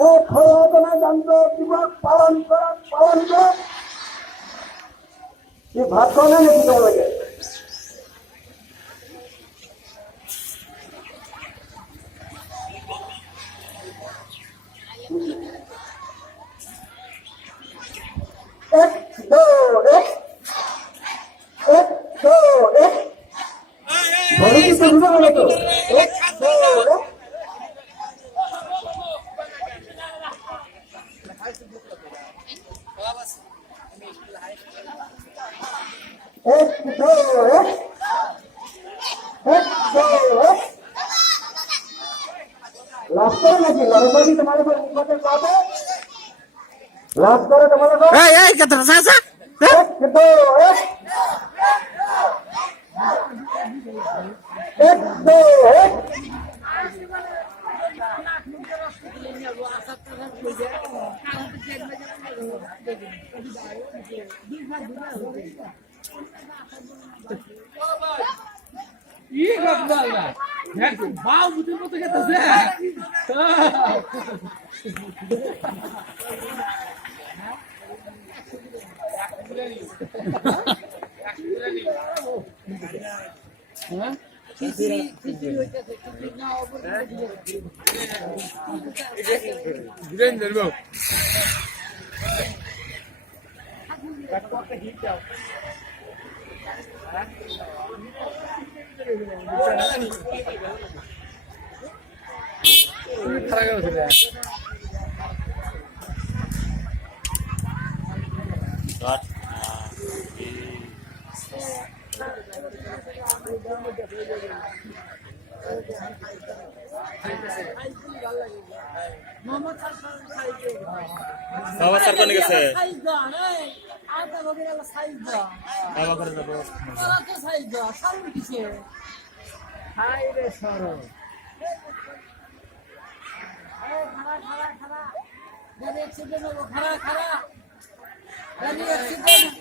এক হয়ে জানতো দিবস পালন করা ये भात कौन है नहीं तो लगे एक दो एक बड़ी की सुनना वाले तो एक दो लास्ट करो नाকি লড়াই তোমাদের উপরে পাবে लास्ट करो তোমাদের এই কত সাসা एक दो एक दो ये गप्पा ना देख बाव बुद्धि मत कहते हैं गिरेंद्र बाबू বাবা স্যার কোন গেছে আটা বগির আলা সাইজ দাও বাবা করে যাব ওরা তো সাইজ দাও সামনে কিছে হাই রে সরো খাড়া গাড়ি অ্যাক্সিডেন্ট হলো খাড়া গাড়ি অ্যাক্সিডেন্ট